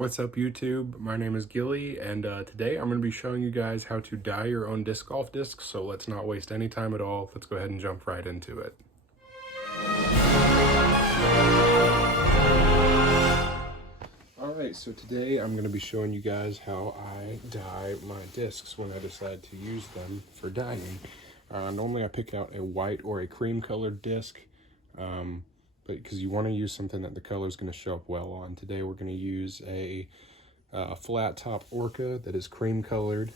What's up YouTube? My name is Gilly, and today I'm going to be showing you guys how to dye your own disc golf discs, so let's not waste any time at all. Let's go ahead and jump right into it. Alright, so today I'm going to be showing you guys how I dye my discs when I decide to use them for dyeing. Normally I pick out a white or a cream colored disc, because you want to use something that the color is going to show up well on. Today we're going to use a flat top Orca that is cream colored,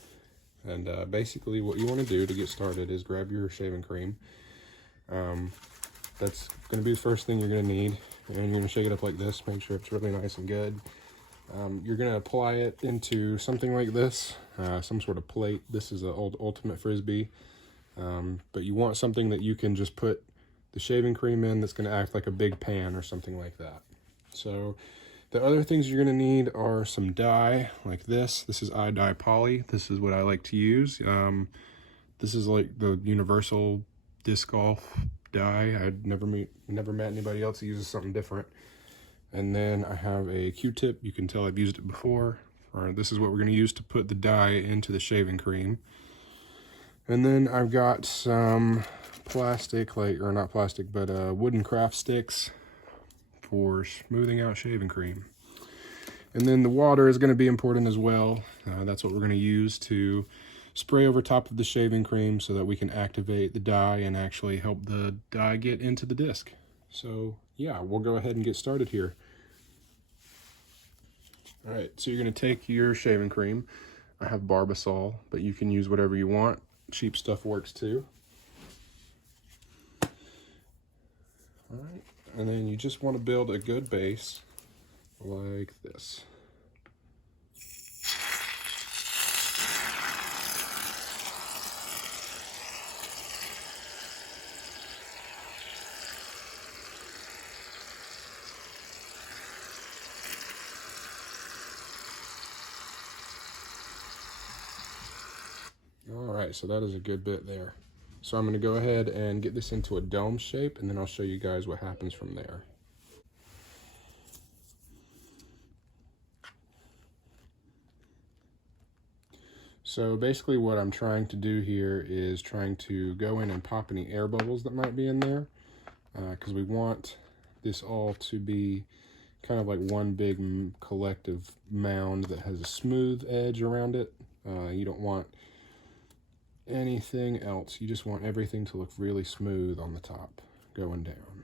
and basically what you want to do to get started is grab your shaving cream. That's going to be the first thing you're going to need, and you're going to shake it up like this, make sure it's really nice and good. You're going to apply it into something like this, some sort of plate. This is an old Ultimate Frisbee, but you want something that you can just put the shaving cream in that's going to act like a big pan or something like that. So the other things you're going to need are some dye like this. This is iDye poly. This is what I like to use. This is like the universal disc golf dye. I'd never met anybody else who uses something different. And then I have a Q-tip. You can tell I've used it before. This is what we're going to use to put the dye into the shaving cream. And then I've got some plastic, or not plastic, but wooden craft sticks for smoothing out shaving cream. And then the water is going to be important as well. That's what we're going to use to spray over top of the shaving cream so that we can activate the dye and actually help the dye get into the disc. So yeah, we'll go ahead and get started here. All right, so you're going to take your shaving cream. I have Barbasol, but you can use whatever you want. Cheap stuff works too. All right, and then you just want to build a good base like this. All right, so that is a good bit there. So I'm going to go ahead and get this into a dome shape, and then I'll show you guys what happens from there. So basically what I'm trying to do here is trying to go in and pop any air bubbles that might be in there, because we want this all to be kind of like one big collective mound that has a smooth edge around it. You don't want anything else. You just want everything to look really smooth on the top going down.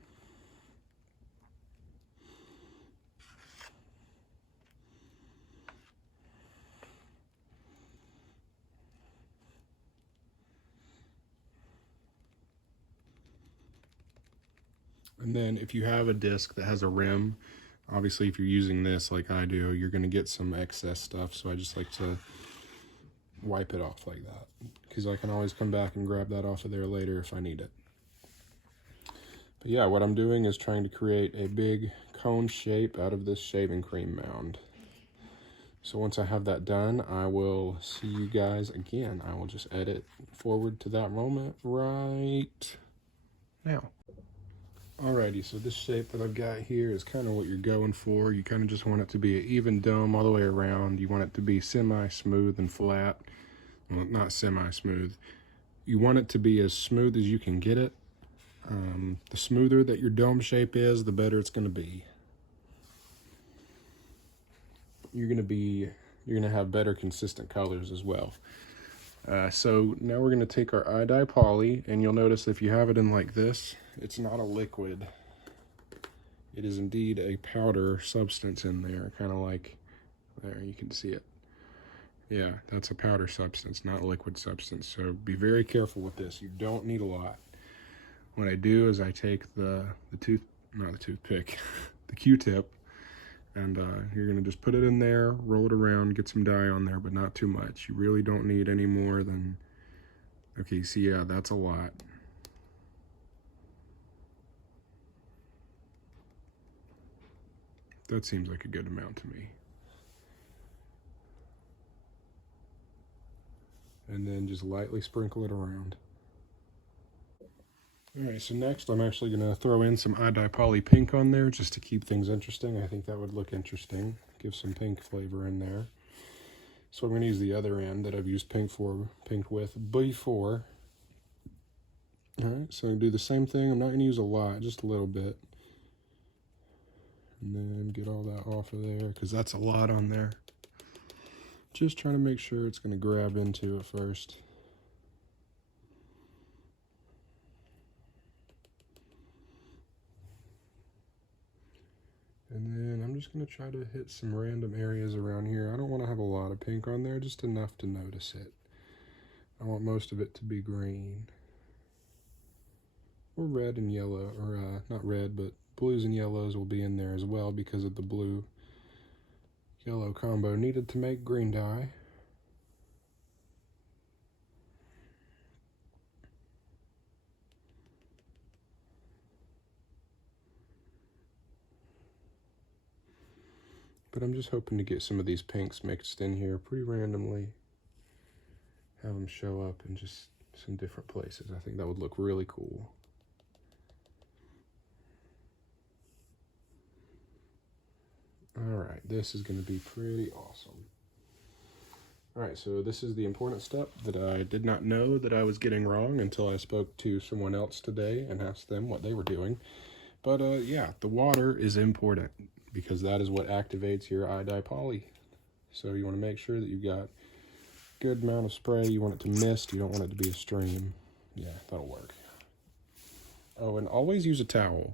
And then if you have a disc that has a rim, obviously if you're using this like I do, you're going to get some excess stuff, so I just like to wipe it off like that, because I can always come back and grab that off of there later if I need it. But yeah, what I'm doing is trying to create a big cone shape out of this shaving cream mound. So once I have that done, I will see you guys again. I will just edit forward to that moment right now. Alrighty, so this shape that I've got here is kind of what you're going for. You kind of just want it to be an even dome all the way around. You want it to be semi-smooth and flat. Well, not semi-smooth. You want it to be as smooth as you can get it. The smoother that your dome shape is, the better it's going to be. You're going to have better consistent colors as well. So now we're going to take our iDye poly, and you'll notice if you have it in like this, it's not a liquid. It is indeed a powder substance in there, kind of like there, you can see it. Yeah, that's a powder substance, not a liquid substance. So be very careful with this. You don't need a lot. What I do is I take the toothpick, the Q-tip, and you're going to just put it in there, roll it around, get some dye on there, but not too much. You really don't need any more than, okay, see, yeah, that's a lot. That seems like a good amount to me. And then just lightly sprinkle it around. Alright, so next I'm actually going to throw in some iDye Poly Pink on there just to keep things interesting. I think that would look interesting. Give some pink flavor in there. So I'm going to use the other end that I've used pink with before. Alright, so do the same thing. I'm not going to use a lot, just a little bit. And then get all that off of there, because that's a lot on there. Just trying to make sure it's going to grab into it first. And then I'm just going to try to hit some random areas around here. I don't want to have a lot of pink on there, just enough to notice it. I want most of it to be green. Or red and yellow, or not red, but blues and yellows will be in there as well because of the blue-yellow combo needed to make green dye. But I'm just hoping to get some of these pinks mixed in here pretty randomly. Have them show up in just some different places. I think that would look really cool. Alright, this is going to be pretty awesome. Alright, so this is the important step that I did not know that I was getting wrong until I spoke to someone else today and asked them what they were doing. But yeah, the water is important, because that is what activates your iDye Poly. So you want to make sure that you've got a good amount of spray. You want it to mist. You don't want it to be a stream. Yeah, that'll work. Oh, and always use a towel.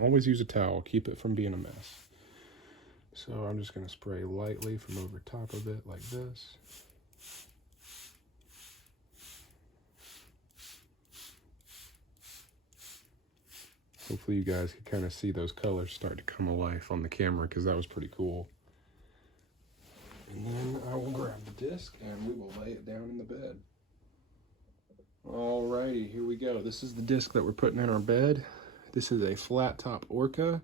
Always use a towel. Keep it from being a mess. So I'm just going to spray lightly from over top of it like this. Hopefully you guys can kind of see those colors start to come alive on the camera, because that was pretty cool. And then I will grab the disc and we will lay it down in the bed. Alrighty, here we go. This is the disc that we're putting in our bed. This is a flat top Orca.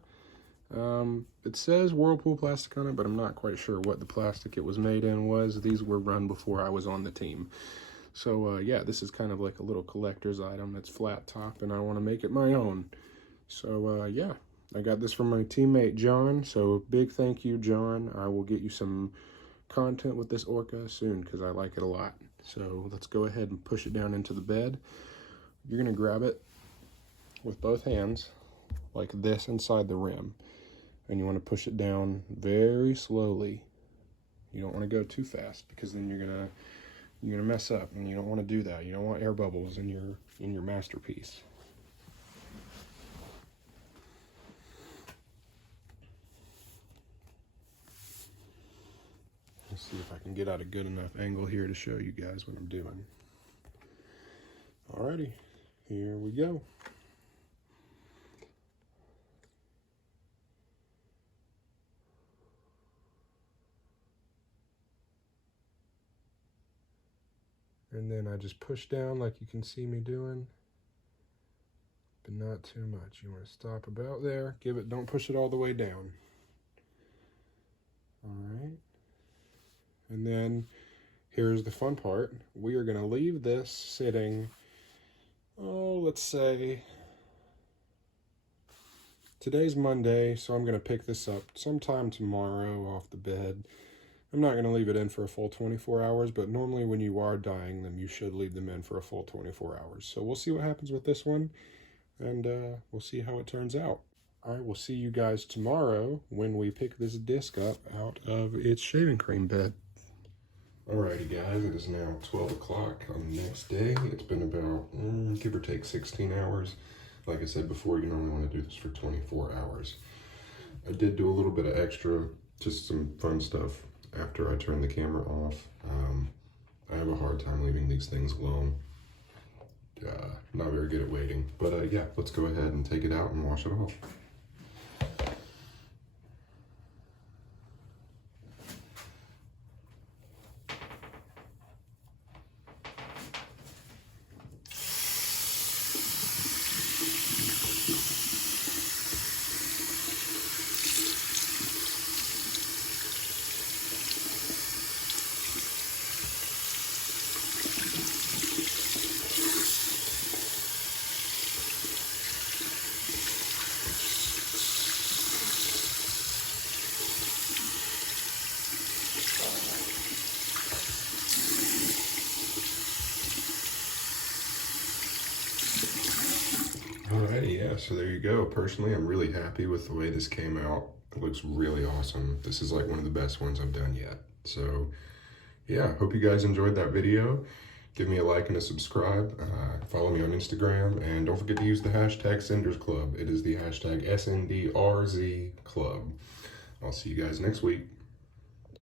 It says Whirlpool plastic on it, but I'm not quite sure what the plastic it was made in was. These were run before I was on the team. So yeah, this is kind of like a little collector's item that's flat top, and I want to make it my own. So yeah, I got this from my teammate John, so big thank you, John. I will get you some content with this Orca soon, because I like it a lot. So let's go ahead and push it down into the bed. You're going to grab it with both hands like this inside the rim, and you want to push it down very slowly. You don't want to go too fast, because then you're gonna mess up, and you don't want to do that. You don't want air bubbles in your masterpiece. Let's see if I can get out a good enough angle here to show you guys what I'm doing. Alrighty, here we go. And then I just push down like you can see me doing, but not too much. You want to stop about there. Don't push it all the way down. Alright. And then here's the fun part. We are going to leave this sitting, let's say, today's Monday, so I'm going to pick this up sometime tomorrow off the bed. I'm not going to leave it in for a full 24 hours, but normally when you are dyeing them, you should leave them in for a full 24 hours. So we'll see what happens with this one, and we'll see how it turns out. All right, we'll see you guys tomorrow when we pick this disc up out of its shaving cream bed. Alrighty guys, it is now 12 o'clock on the next day. It's been about, give or take 16 hours. Like I said before, you normally want to do this for 24 hours. I did do a little bit of extra, just some fun stuff after I turned the camera off. I have a hard time leaving these things alone. Not very good at waiting. But yeah, let's go ahead and take it out and wash it off. Alrighty, yeah, so there you go. Personally, I'm really happy with the way this came out. It looks really awesome. This is like one of the best ones I've done yet. So yeah, hope you guys enjoyed that video. Give me a like and a subscribe. Follow me on Instagram, and don't forget to use the hashtag Senderz Club. It is the hashtag SNDRZ Club. I'll see you guys next week.